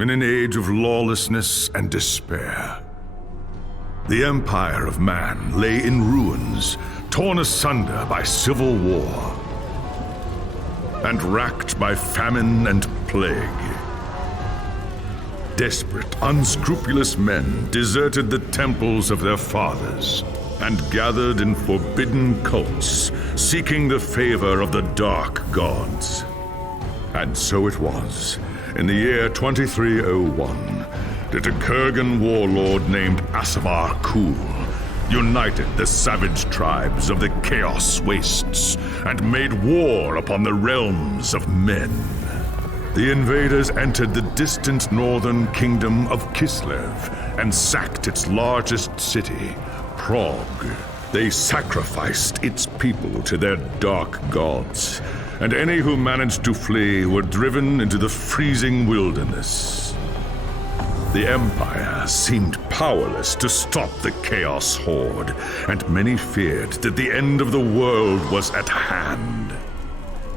in an age of lawlessness and despair. The empire of man lay in ruins, torn asunder by civil war, and racked by famine and plague. Desperate, unscrupulous men deserted the temples of their fathers and gathered in forbidden cults, seeking the favor of the dark gods. And so it was, in the year 2301, that a Kurgan warlord named Asavar Kul united the savage tribes of the Chaos Wastes and made war upon the realms of men. The invaders entered the distant northern kingdom of Kislev and sacked its largest city, Prague. They sacrificed its people to their dark gods, and any who managed to flee were driven into the freezing wilderness. The Empire seemed powerless to stop the Chaos Horde, and many feared that the end of the world was at hand.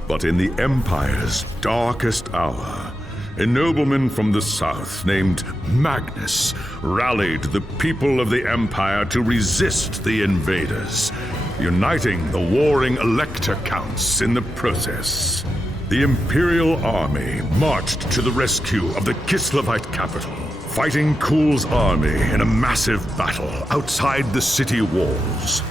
But in the Empire's darkest hour, a nobleman from the south named Magnus rallied the people of the Empire to resist the invaders, uniting the warring Elector Counts in the process. The Imperial Army marched to the rescue of the Kislevite capital, fighting Kul's army in a massive battle outside the city walls.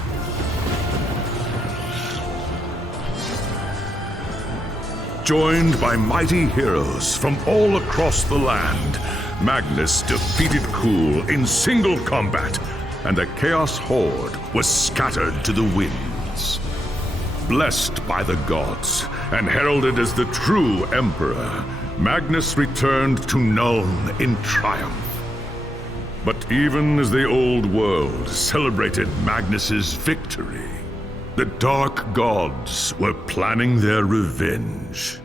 Joined by mighty heroes from all across the land, Magnus defeated Kul in single combat, and the Chaos Horde was scattered to the winds. Blessed by the gods and heralded as the true Emperor, Magnus returned to Nuln in triumph. But even as the old world celebrated Magnus's victory, the dark gods were planning their revenge.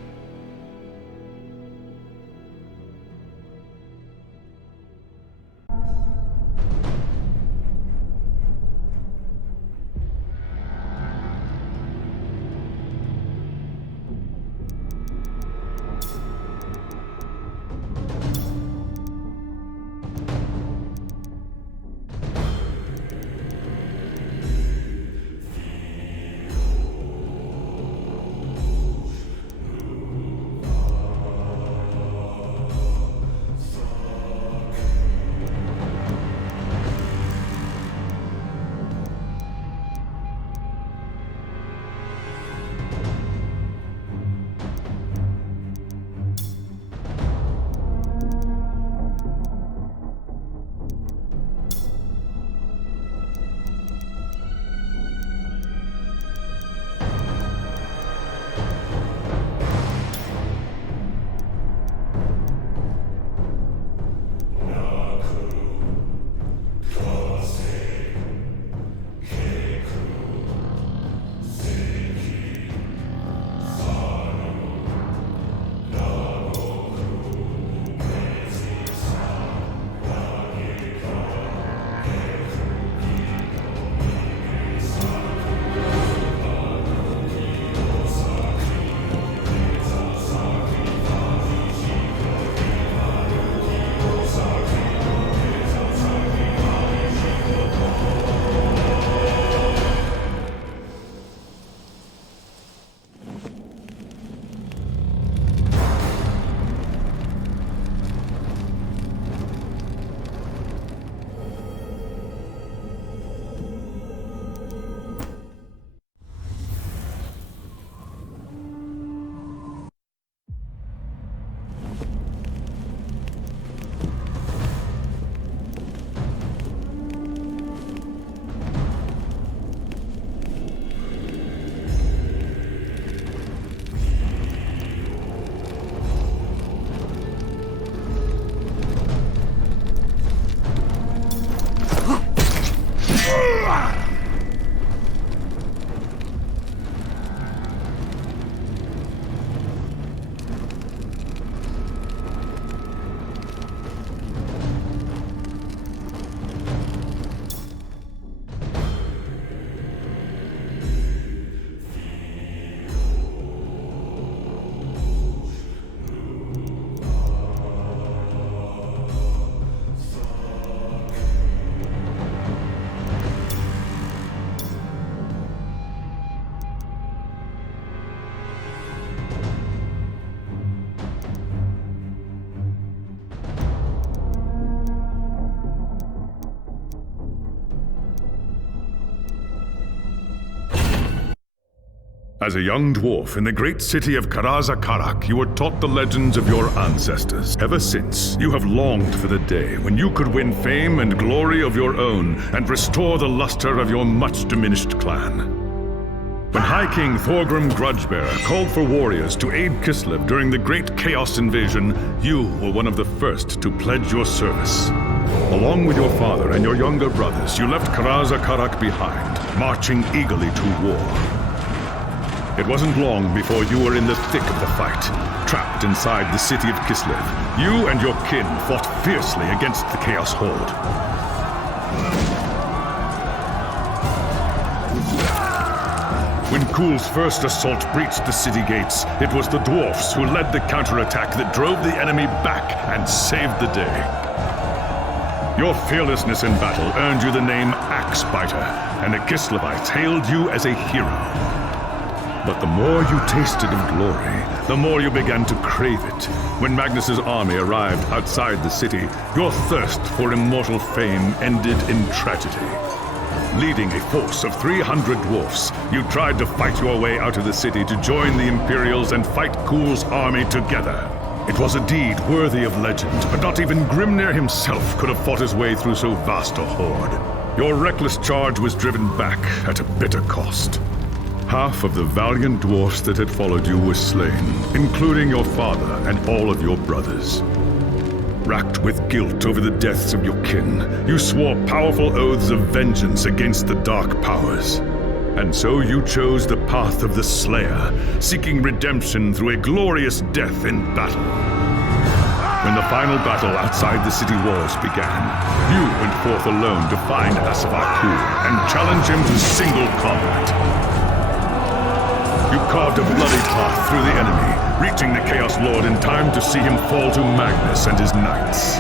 As a young dwarf in the great city of Karazakarak, you were taught the legends of your ancestors. Ever since, you have longed for the day when you could win fame and glory of your own and restore the luster of your much-diminished clan. When High King Thorgrim Grudgebearer called for warriors to aid Kislev during the Great Chaos Invasion, you were one of the first to pledge your service. Along with your father and your younger brothers, you left Karazakarak behind, marching eagerly to war. It wasn't long before you were in the thick of the fight, trapped inside the city of Kislev. You and your kin fought fiercely against the Chaos Horde. When Kul's first assault breached the city gates, it was the dwarfs who led the counterattack that drove the enemy back and saved the day. Your fearlessness in battle earned you the name Axebiter, and the Kislevites hailed you as a hero. But the more you tasted of glory, the more you began to crave it. When Magnus's army arrived outside the city, your thirst for immortal fame ended in tragedy. Leading a force of 300 dwarfs, you tried to fight your way out of the city to join the Imperials and fight Kul's army together. It was a deed worthy of legend, but not even Grimnir himself could have fought his way through so vast a horde. Your reckless charge was driven back at a bitter cost. Half of the valiant dwarfs that had followed you were slain, including your father and all of your brothers. Racked with guilt over the deaths of your kin, you swore powerful oaths of vengeance against the dark powers. And so you chose the path of the Slayer, seeking redemption through a glorious death in battle. When the final battle outside the city walls began, you went forth alone to find Asavakul and challenge him to single combat. You carved a bloody path through the enemy, reaching the Chaos Lord in time to see him fall to Magnus and his knights.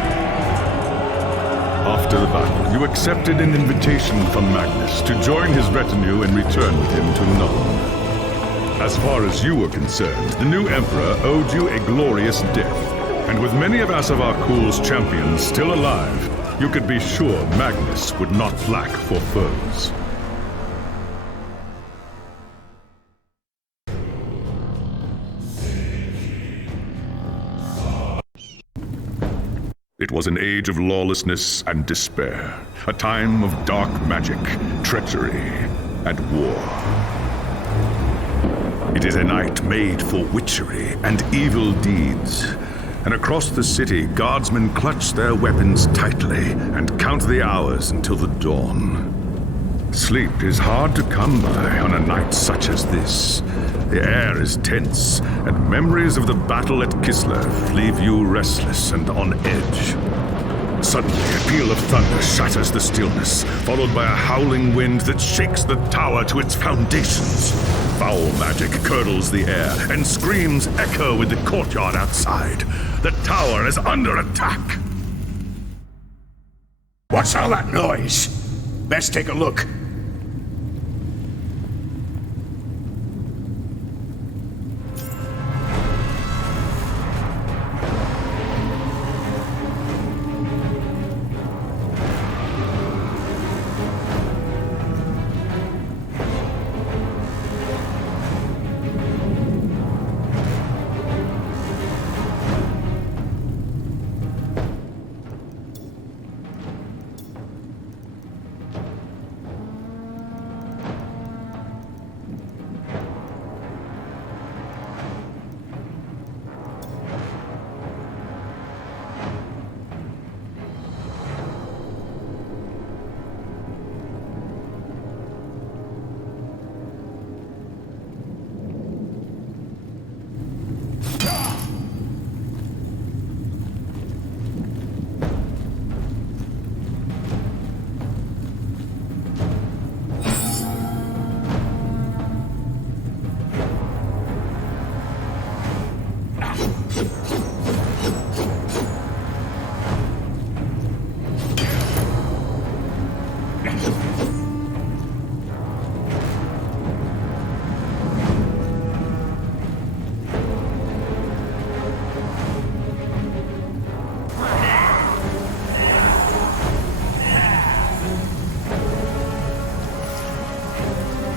After the battle, you accepted an invitation from Magnus to join his retinue and return with him to Nuln. As far as you were concerned, the new Emperor owed you a glorious death, and with many of Asavakul's champions still alive, you could be sure Magnus would not lack for foes. It was an age of lawlessness and despair, a time of dark magic, treachery, and war. It is a night made for witchery and evil deeds, and across the city, guardsmen clutch their weapons tightly and count the hours until the dawn. Sleep is hard to come by on a night such as this. The air is tense, and memories of the battle at Kislev leave you restless and on edge. Suddenly, a peal of thunder shatters the stillness, followed by a howling wind that shakes the tower to its foundations. Foul magic curdles the air, and screams echo in the courtyard outside. The tower is under attack! What's all that noise? Best take a look.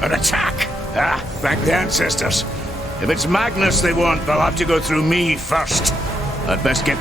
An attack! Ah, thank the ancestors. If it's Magnus they want, they'll have to go through me first. I'd best get...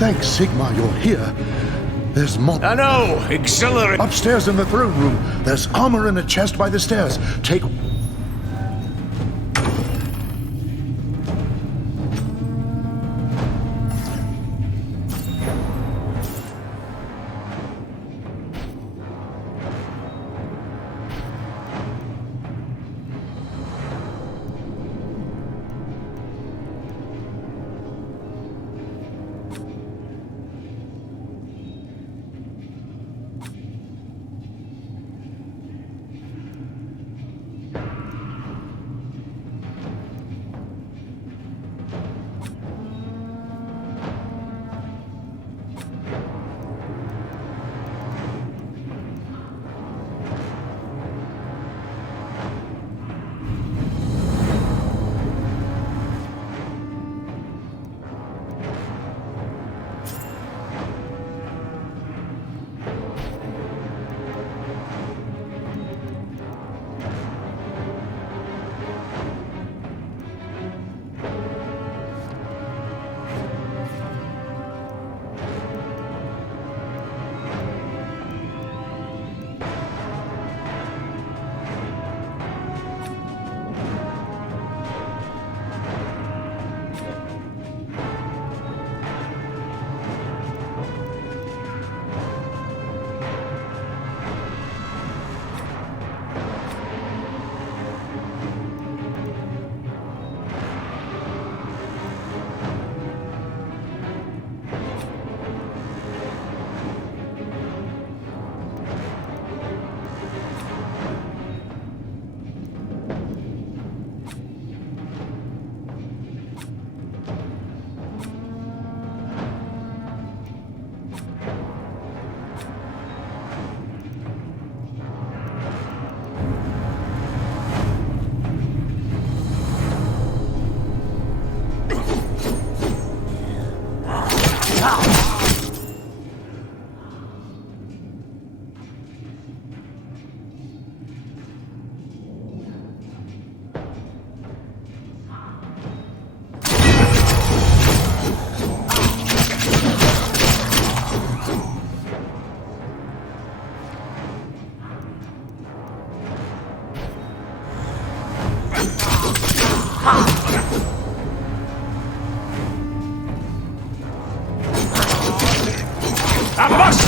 Thanks, Sigma, you're here. There's more. I know! Exhilarate! Upstairs in the throne room, there's armor in a chest by the stairs. Take...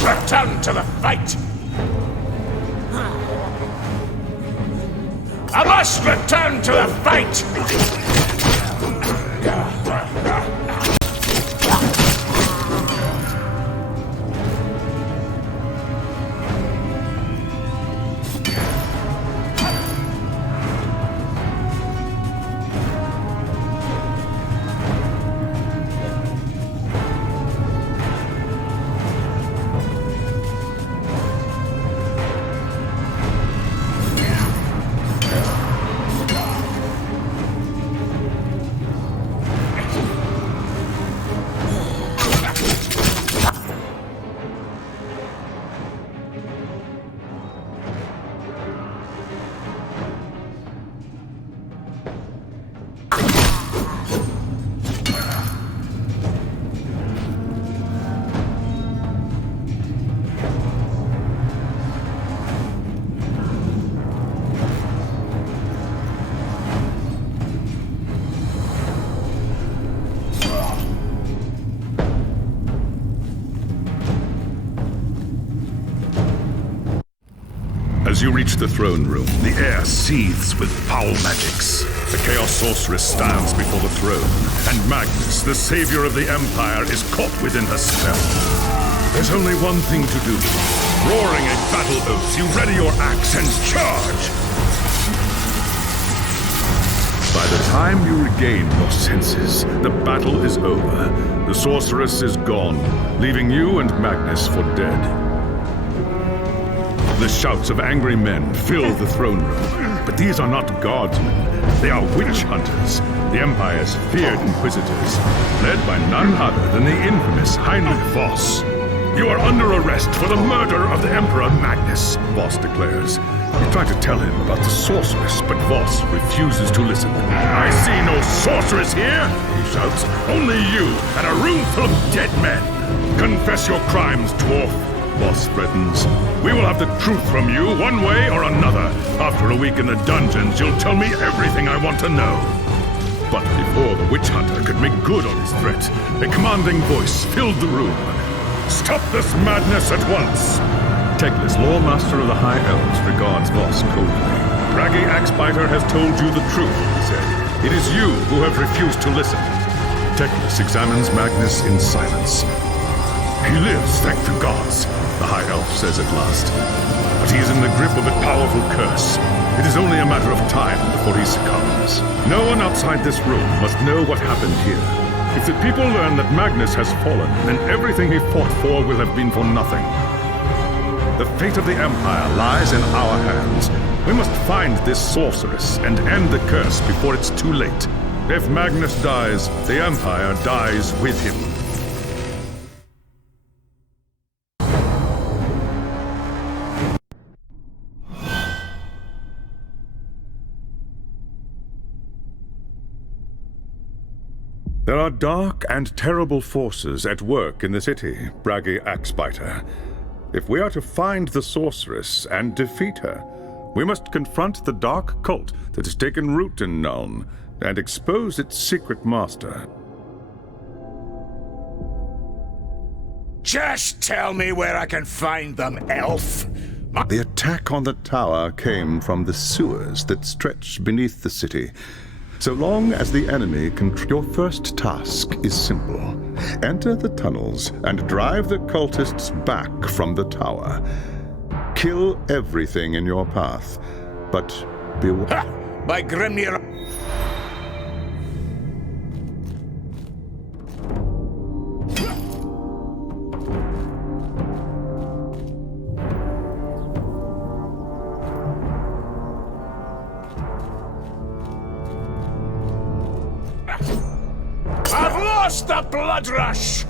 return to the fight! I must return to the fight! As you reach the throne room, the air seethes with foul magics. The Chaos Sorceress stands before the throne, and Magnus, the savior of the Empire, is caught within her spell. There's only one thing to do. Roaring a battle oath, you ready your axe and charge! By the time you regain your senses, the battle is over. The Sorceress is gone, leaving you and Magnus for dead. The shouts of angry men fill the throne room. But these are not guardsmen. They are witch hunters, the Empire's feared inquisitors, led by none other than the infamous Heinrich Voss. You are under arrest for the murder of the Emperor Magnus, Voss declares. You try to tell him about the sorceress, but Voss refuses to listen. I see no sorceress here, he shouts. Only you and a room full of dead men. Confess your crimes, dwarf, Voss threatens. We will have the truth from you one way or another. After a week in the dungeons, you'll tell me everything I want to know. But before the witch hunter could make good on his threat, a commanding voice filled the room. Stop this madness at once! Teclis, Loremaster of the High Elves, regards Voss coldly. Braggy Axebiter has told you the truth, he said. It is you who have refused to listen. Teclis examines Magnus in silence. He lives, thank the gods, the High Elf says at last. But he is in the grip of a powerful curse. It is only a matter of time before he succumbs. No one outside this room must know what happened here. If the people learn that Magnus has fallen, then everything he fought for will have been for nothing. The fate of the Empire lies in our hands. We must find this sorceress and end the curse before it's too late. If Magnus dies, the Empire dies with him. There are dark and terrible forces at work in the city, Braggy Axebiter. If we are to find the sorceress and defeat her, we must confront the dark cult that has taken root in Nuln and expose its secret master. Just tell me where I can find them, elf! The attack on the tower came from the sewers that stretch beneath the city. So long as the enemy can... Your first task is simple. Enter the tunnels and drive the cultists back from the tower. Kill everything in your path, but beware. By Grimnir... I've lost the blood rush!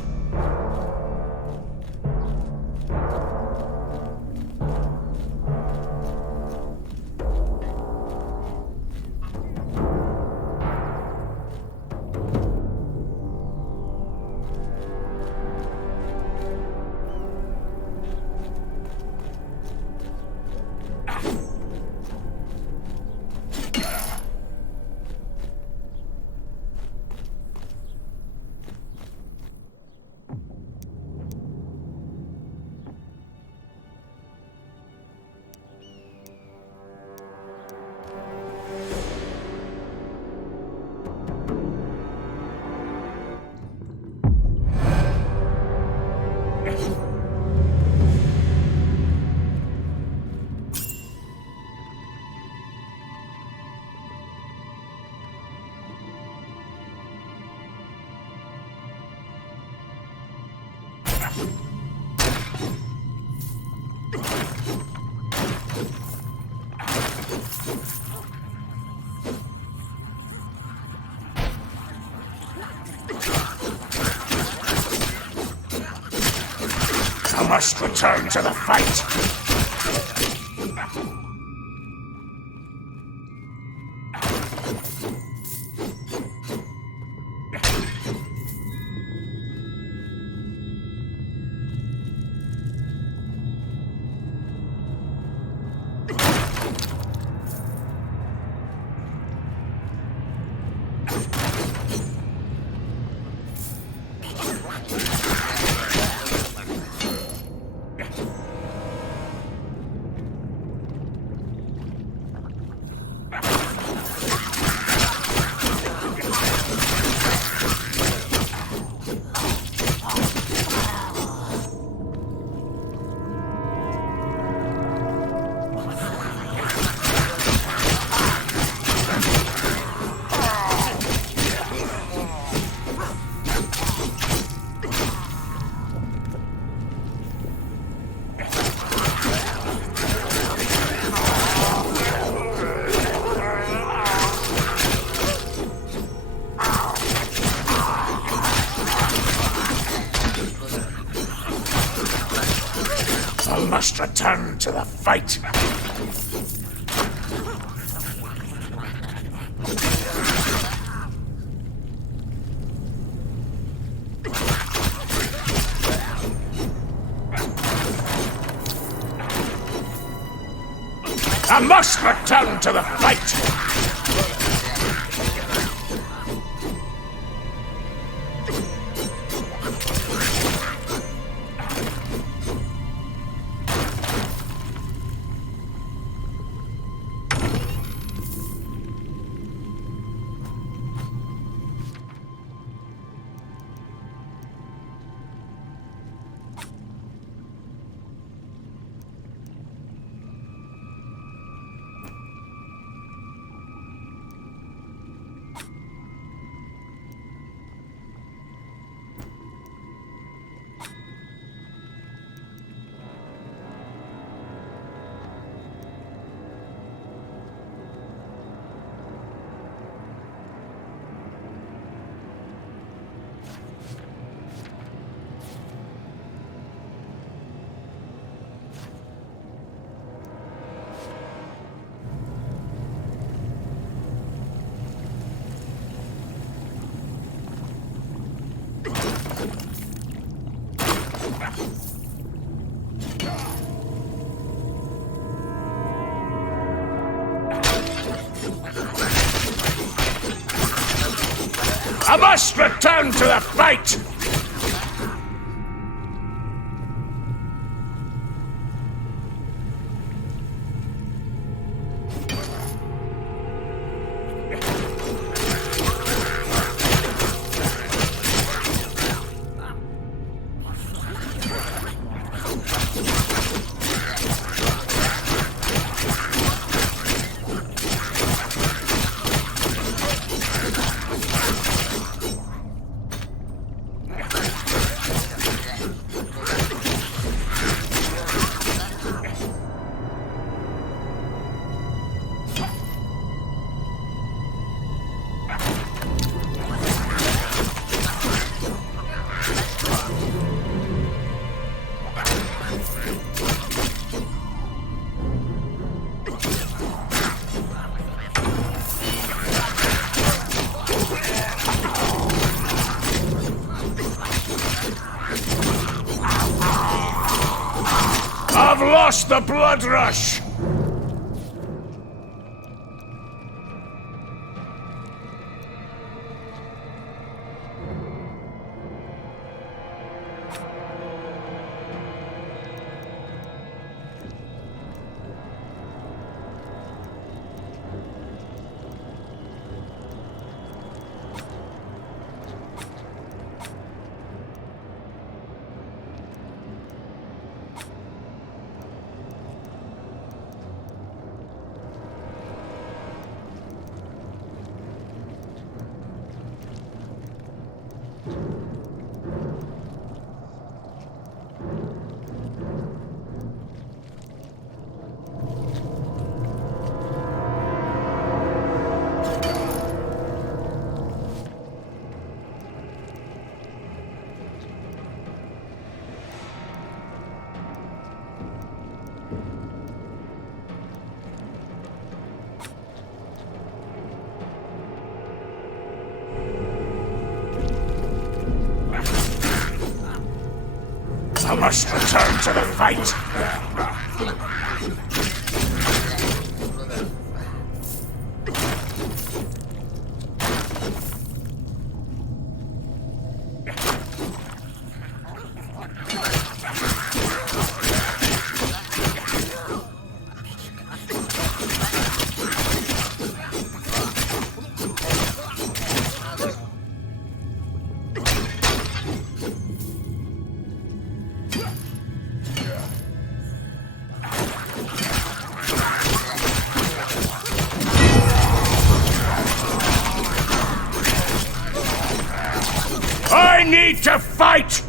I must return to the fight! I must return to the fight! I must return to the fight! I must return to the fight! I've lost the blood rush! I must return to the fight. I need to fight!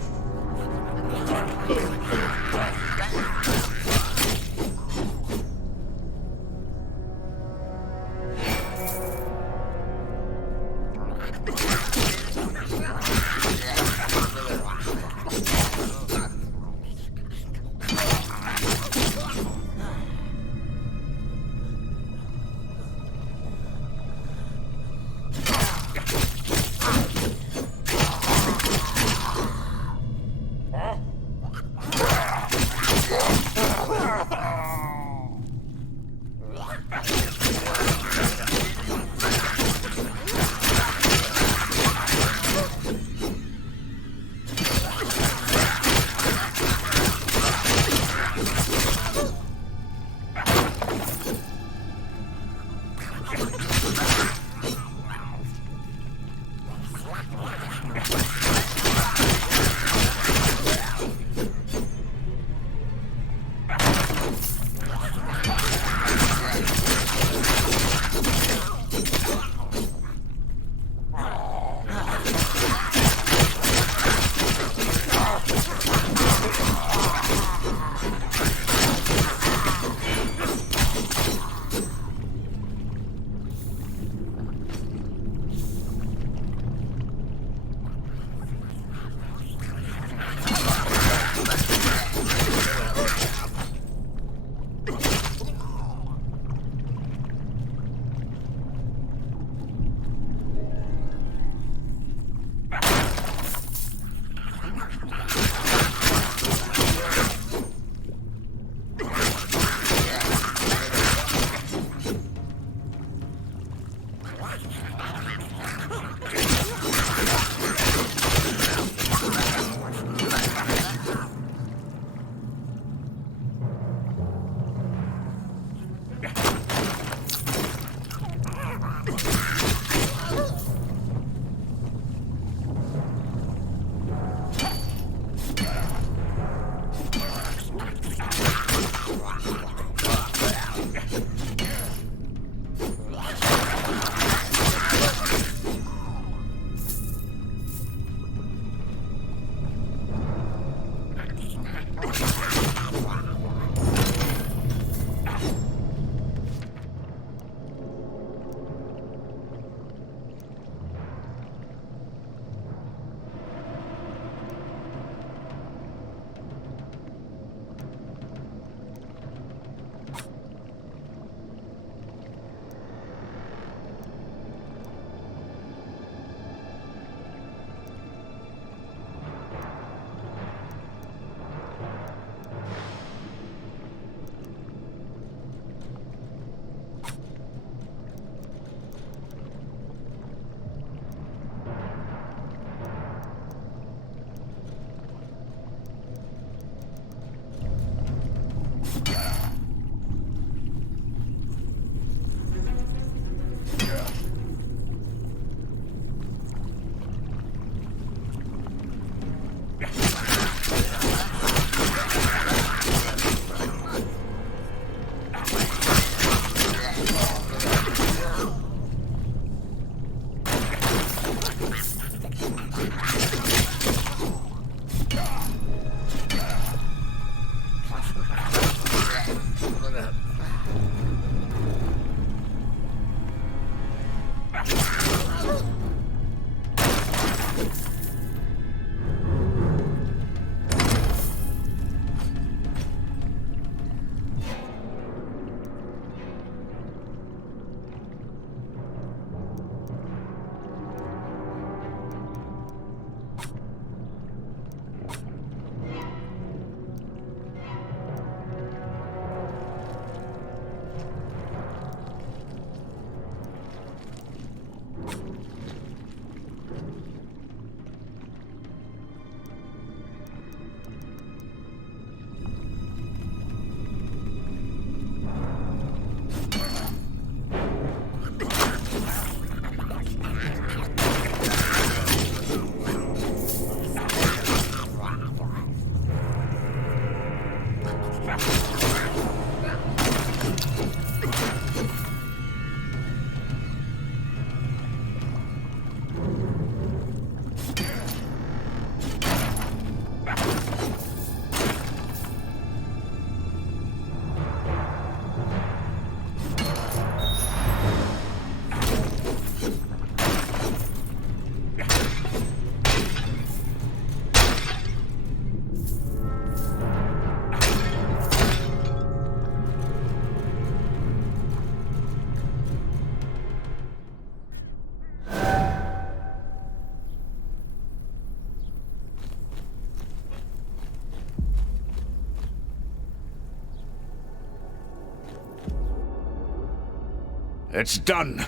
It's done.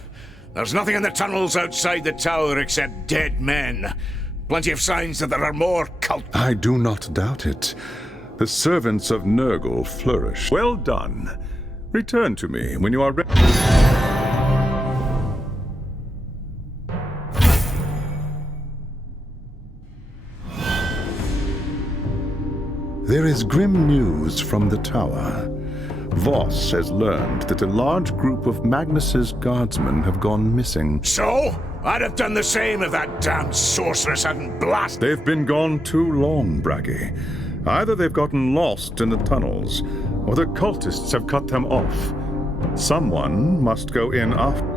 There's nothing in the tunnels outside the tower except dead men. Plenty of signs that there are more cult... I do not doubt it. The servants of Nurgle flourish. Well done. Return to me when you are ready. There is grim news from the tower. Voss has learned that a large group of Magnus's guardsmen have gone missing. So? I'd have done the same if that damned sorceress hadn't blasted... They've been gone too long, Braggy. Either they've gotten lost in the tunnels, or the cultists have cut them off. Someone must go in after...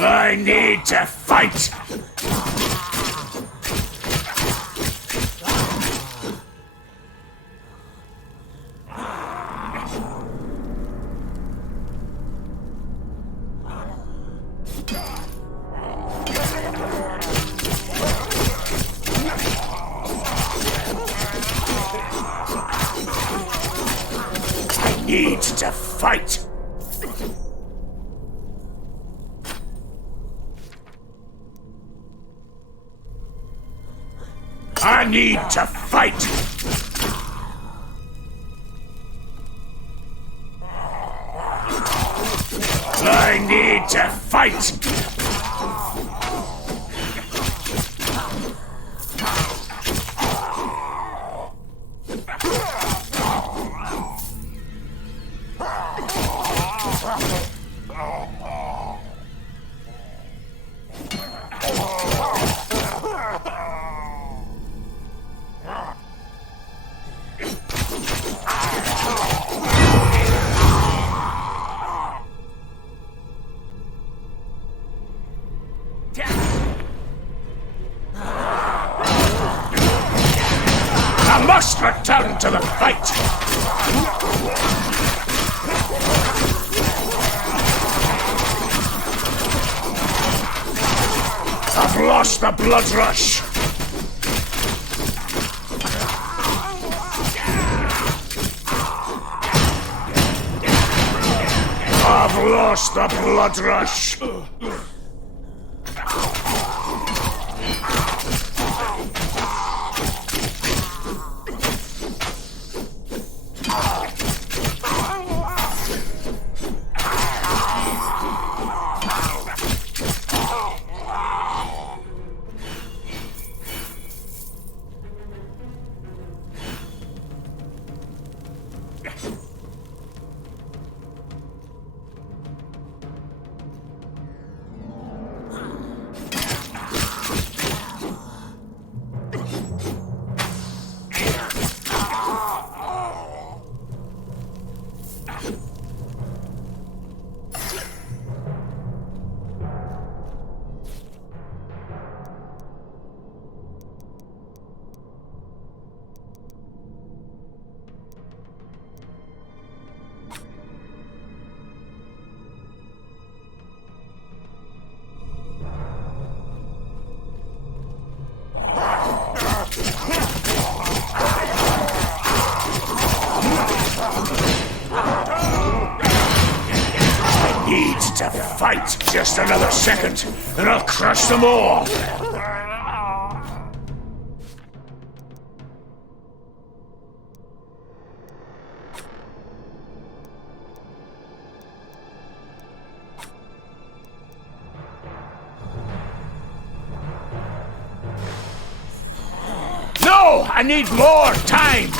I need to fight! I need to fight! I need to fight! I need to fight! I must return to the fight! I've lost the blood rush! I've lost the blood rush! To fight! Just another second, and I'll crush them all! No! I need more time!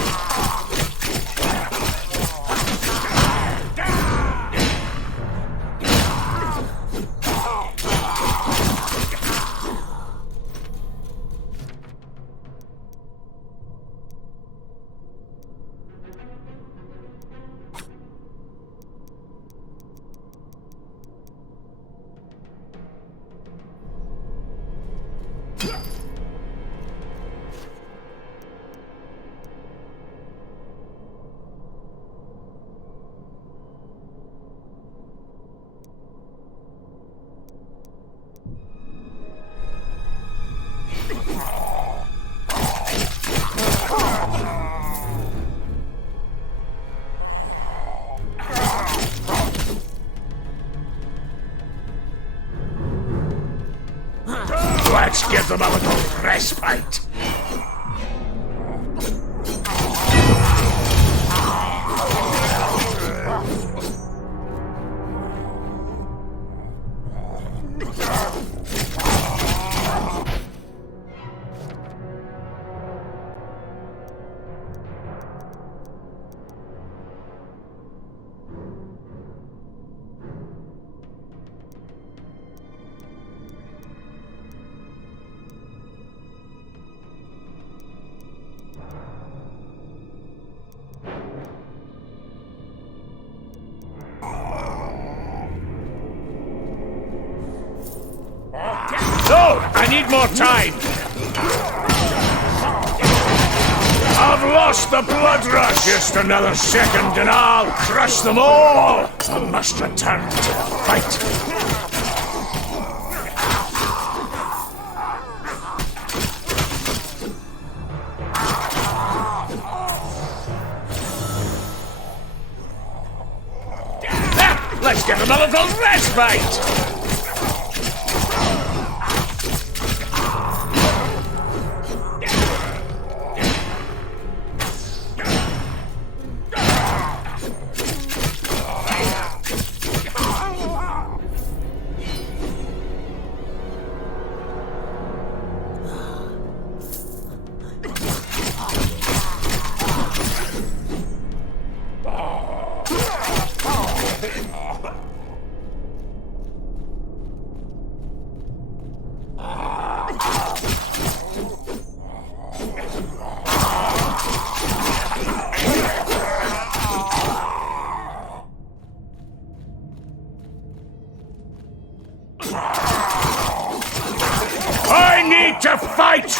Let's give them a little respite. No! I need more time! I've lost the blood rush! Just another second and I'll crush them all! I must return to the fight. Let's give them a little respite! I need to fight!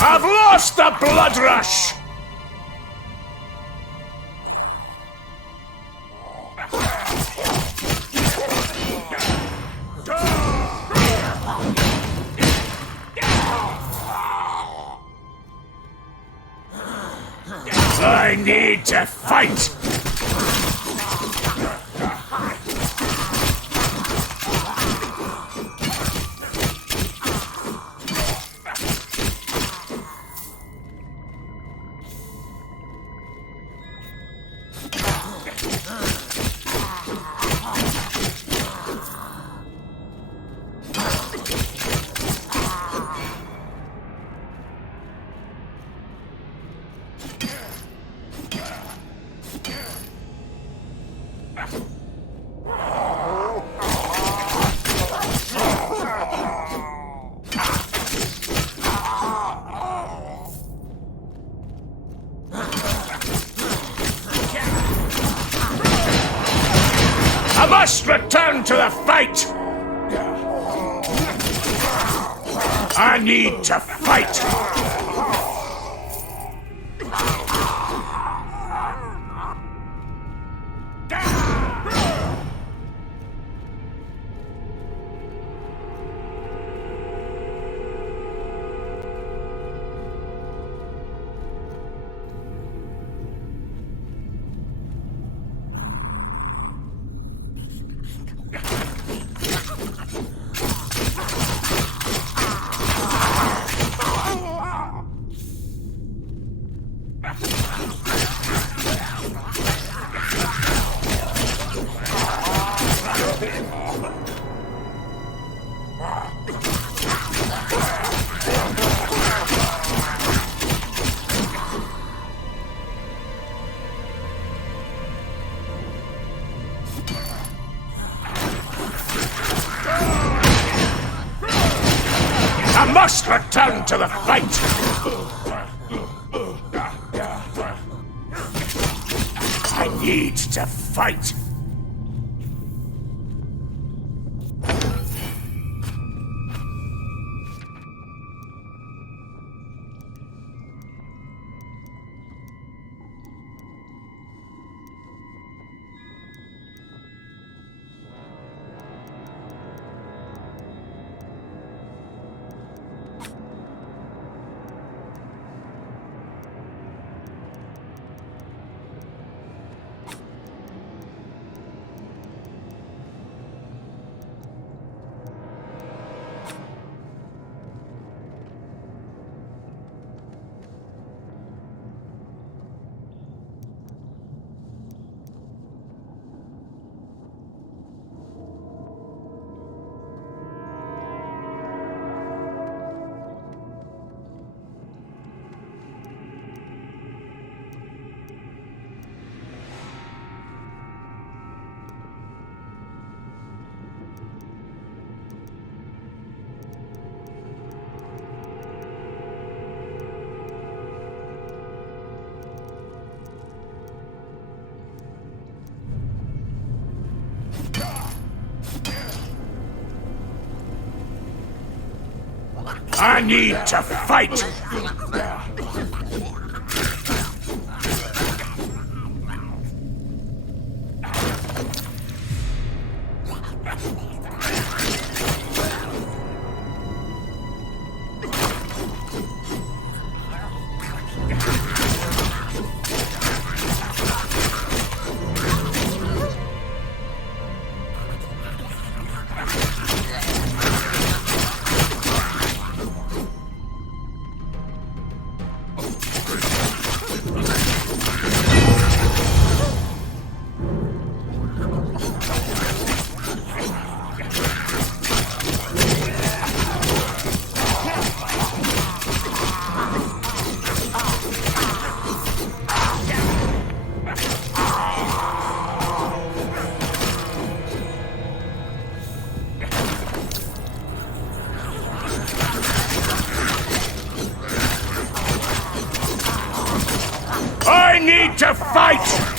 I've lost the blood rush! I need to fight! I must return to the fight! I need to fight! I must return to the fight! I need to fight! I need to fight! I need to fight!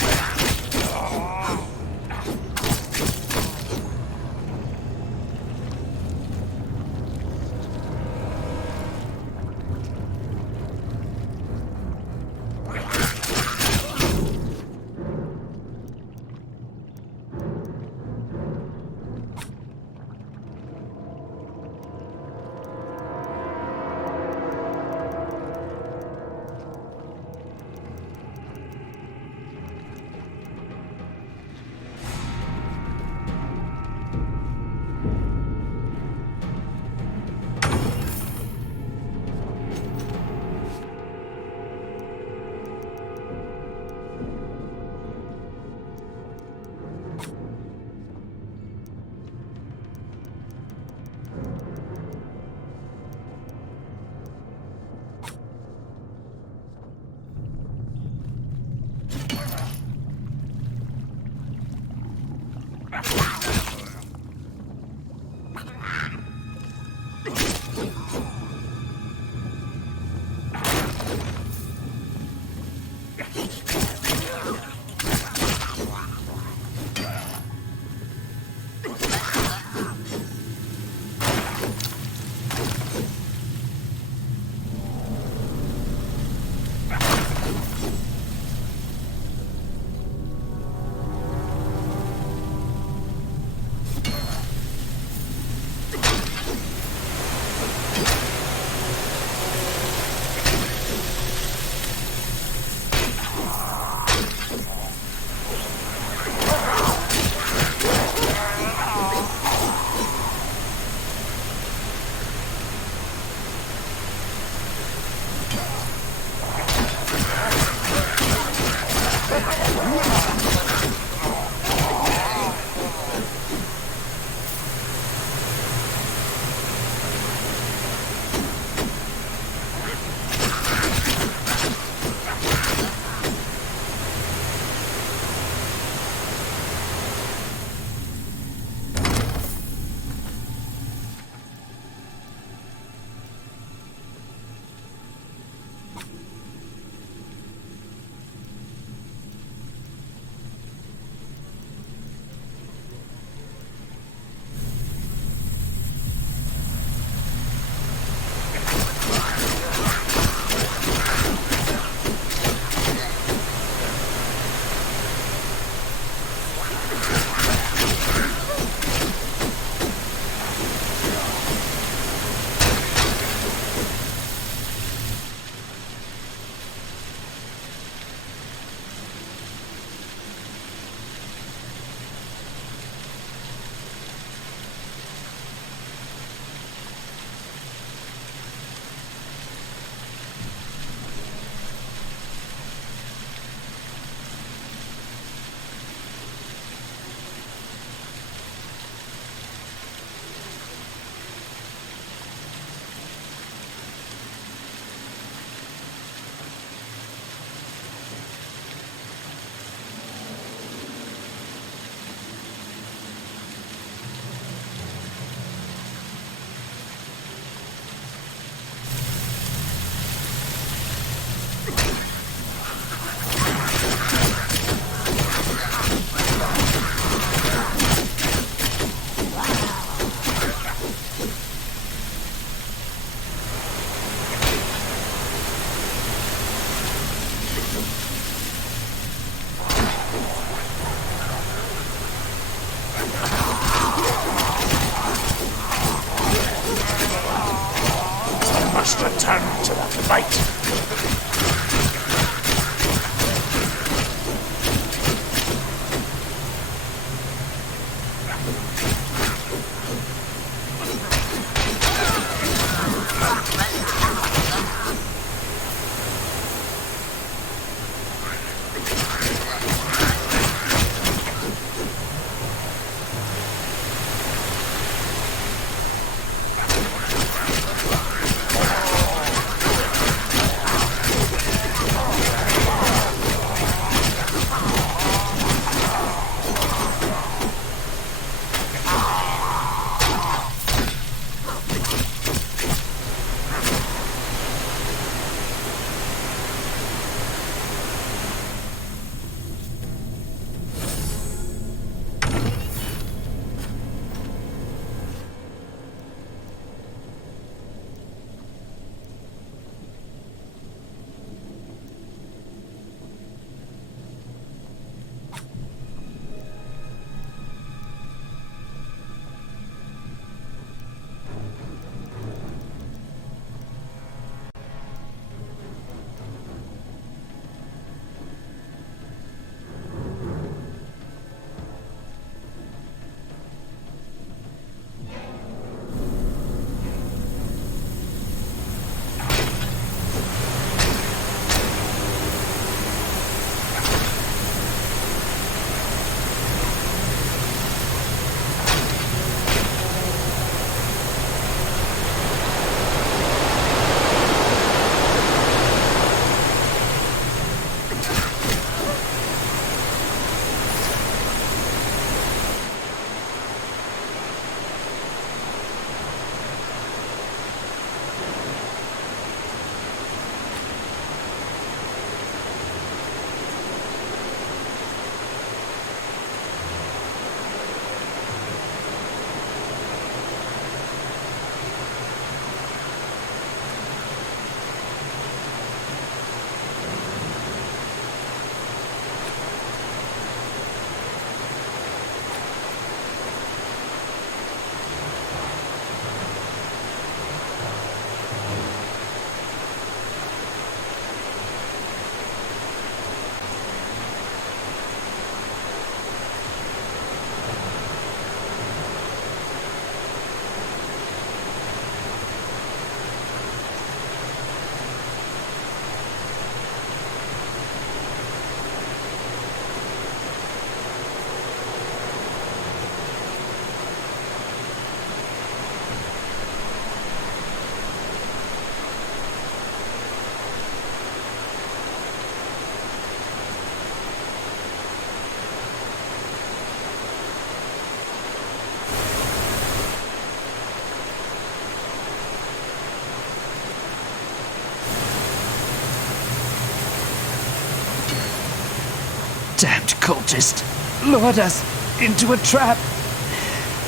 Damned cultist lured us into a trap.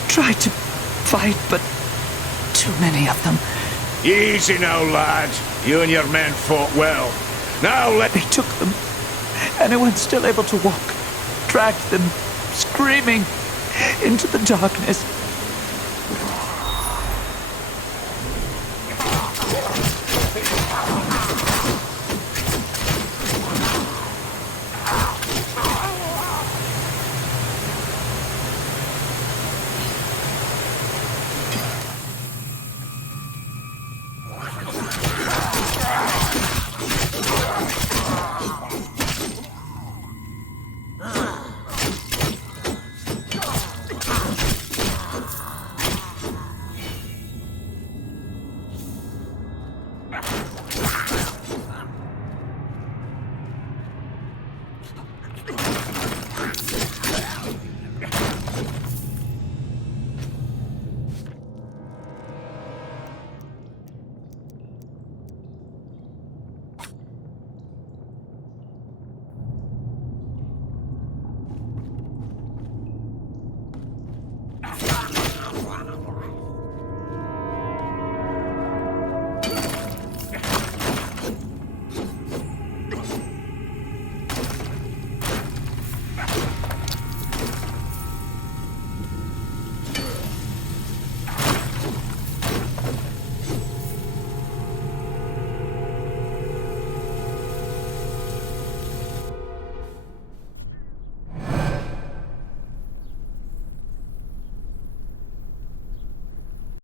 Tried to fight, but too many of them. Easy now, lad. You and your men fought well. Now let... They took them. Anyone still able to walk dragged them, screaming, into the darkness.